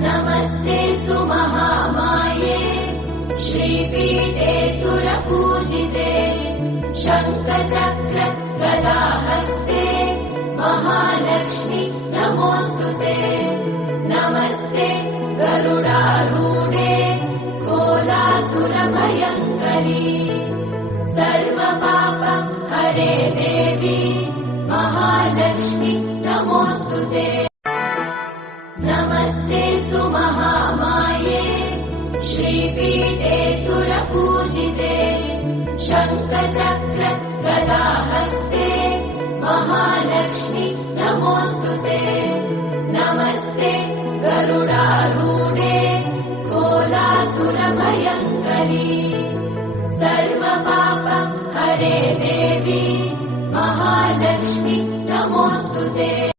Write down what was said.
नमस्तेऽस्तु महामाये श्रीपीठे सुरपूजिते शङ्खचक्र गदाहस्ते महालक्ष्मी नमोऽस्तुते। नमस्ते गरुडारूढे कोलासुरभयङ्करी सर्वपाप हरे देवी महालक्ष्मी नमोऽस्तुते। नमस्तेऽस्तु महामाये श्रीपीठे सुरपूजिते शङ्खचक्र गदाहस्ते महालक्ष्मी नमोऽस्तुते। नमस्ते गरुडारूढे कोलासुरभयङ्करी सर्वपाप हरे देवी महालक्ष्मी नमोऽस्तुते।